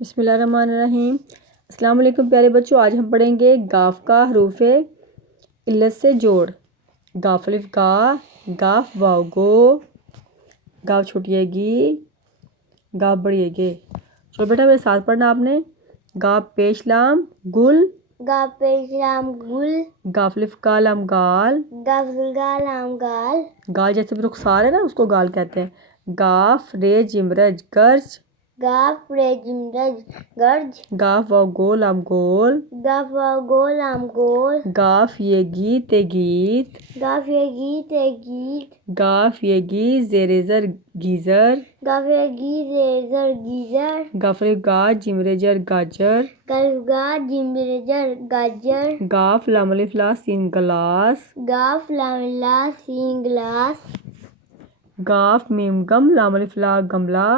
بسم اللہ الرحمن الرحیم۔ السلام علیکم پیارے بچوں، آج ہم پڑھیں گے گاف کا حروف علت سے جوڑ۔ گاف الف گا، گاف واو گو، گاف چھوٹی ہے گی، گاف بڑی ہے گے۔ چلو بیٹا میرے ساتھ پڑھنا آپ نے۔ گاف پیش لام گل، گاف پیش لام گل، گاف الف گا لام گال، گاف گا لام گال، گال جیسے رخسار ہے نا اس کو گال کہتے ہیں۔ گاف رے جم رج گرج، گاف رے جم رج گرج، گاف واو گو لام گول، گاف واو گو لام گول، گاف یہ گی تے گیت، گاف یہ گی تے گیت، گاف یہ گی زیر زر گیزر، گاف یہ گی زیر زر گیزر، گاف الف گا جم رے جر گاجر، گاف گا جم رے جر گاجر، گاف لام الف لا سین گلاس، گاف لام لا سین گلاس، گاف میم گم لام الف لا گملا،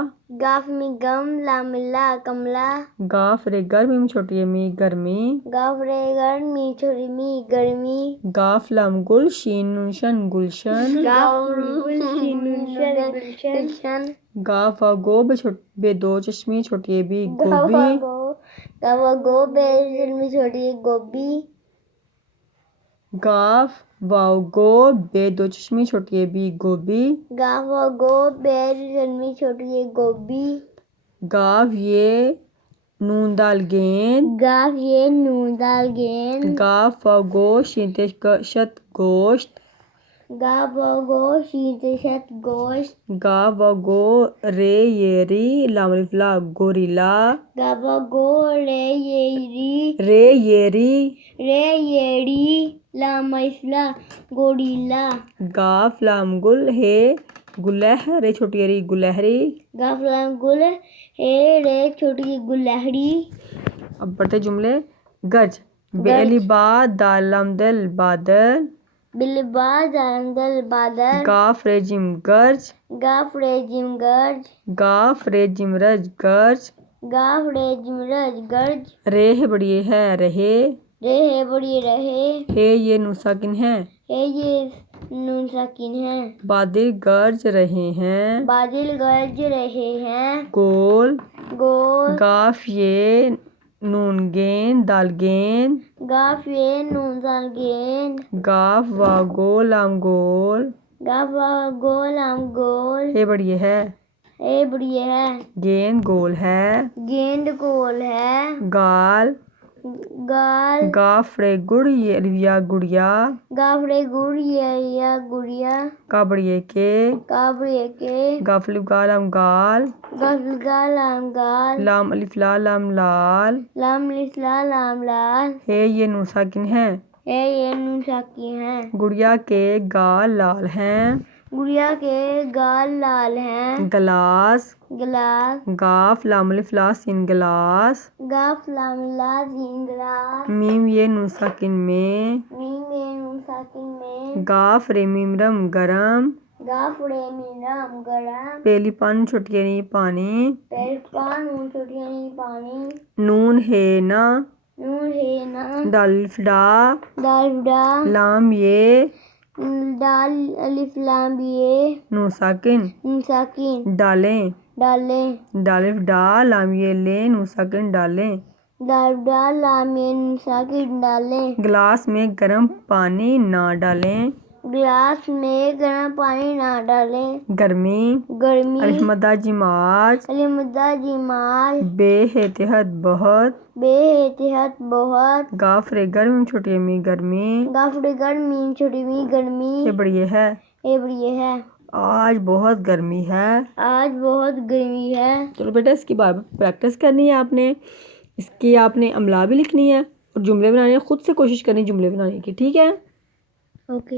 گاف می گم لام لا کملا، گاف رے گر میم چھوٹی ہے می گرمی، گاف رے گر می چھوٹی می گرمی، گاف لام گل شین نون شن گلشن، گاف گل شین نون شن گلشن، گاف واو گو بے دو چشمی چھوٹی ہے بی گوبی، گاف واو گو بے چشمی چھوٹی ہے گوبی، گاف واو گو بے دو چشمی چھوٹی ہے بی گوبی، گاف واو گو بے چشمی چھوٹی ہے گوبی، گاف یہ نون دال گیند، گاف یہ نون دال گیند، گاف واو گو شین تے شت گوشت، گاف واو گو شین تے شت گوشت، گاف واو گو رے یہ ری لام الف لا گوریلا، گاف واو گو رے یہ ری، رے یہ ری، رے یہ ری لام الف لا گوریلا، گاف لام گل ہے گلہ رے چھوٹی ری گلہری، گاف لام گل ہے رے چھوٹی گلہری۔ اب پڑھتے جملے۔ گرج بے علی با دال لام دل بادل، بل با دال دل بادل، گاف رے جم گرج، گاف رے جم گرج، گاف رے جم رج گرج، گاف رے جم رج گرج، رے ہے بڑی ہے رہے، رے ہے بڑی رہے، ہے یہ نون ساکن ہے، ہے یہ نون ساکن ہے، بادل گرج رہے ہیں، بادل گرج رہے ہیں، گول، گول، گاف یہ نون گیند دال گیند، گاف یہ نون دال گیند، گاف واو گو لام گول، گاف واو گو لام گول، ہے بڑی ہے، ہے بڑی ہے، گیند گول ہے، گیند گول ہے، گال، گال، گاف رے گڑ یہ الویا گڑیا، گاف رے گڑ یا گڑیا، کا بڑی ہے کے، کا بڑی کے، گاف الف گا لام گال، گاف گا لام گال، لام الف لا لام لال، لام الف لا لام لال، ہے یہ نون ساکن ہے، ہے یہ نون ساکن ہے، گڑیا کے گال لال ہیں، گڑیا کے گال لال ہیں، گلاس، گلاس، گاف لام الف لا سین گلاس، گاف لام لا سین گلاس، میم یہ نون ساکن میں، میم یہ نون ساکن میں، گاف رے میم رم گرم، گاف رے میم رم گرم، پہلی پان چھوٹی ہے نہیں پانی، پہلی پان نون چھوٹی نہیں پانی، نون ہے نا، نون ہے نا، دال الف ڈا، دال ڈا، لام یہ، دال الف لام یہ، نون ساکن، نون ساکن، ڈالیں، ڈالیں، دال الف ڈا لام یہ لیں نون ساکن ڈالیں، دال ڈا لام یہ نون ساکن ڈالیں، گلاس میں گرم پانی نہ ڈالیں، گلاس میں گرم پانی نہ ڈالیں، گرمی، گرمی، الف مدہ جماج، الف مدہ جمال، بے احتیاط بہت، بے احتیاط بہت، گاف رے گرمی چھوٹی می گرمی، گاف رے گرمی چھوٹی می گرمی، یہ بڑی ہے، یہ بڑی ہے، آج بہت گرمی ہے، آج بہت گرمی ہے۔ چلو بیٹا اس کی بار بار پریکٹس کرنی ہے آپ نے، اس کی آپ نے املا بھی لکھنی ہے اور جملے بنانے ہیں، خود سے کوشش کرنی جملے بنانے کی، ٹھیک ہے؟ اوکے۔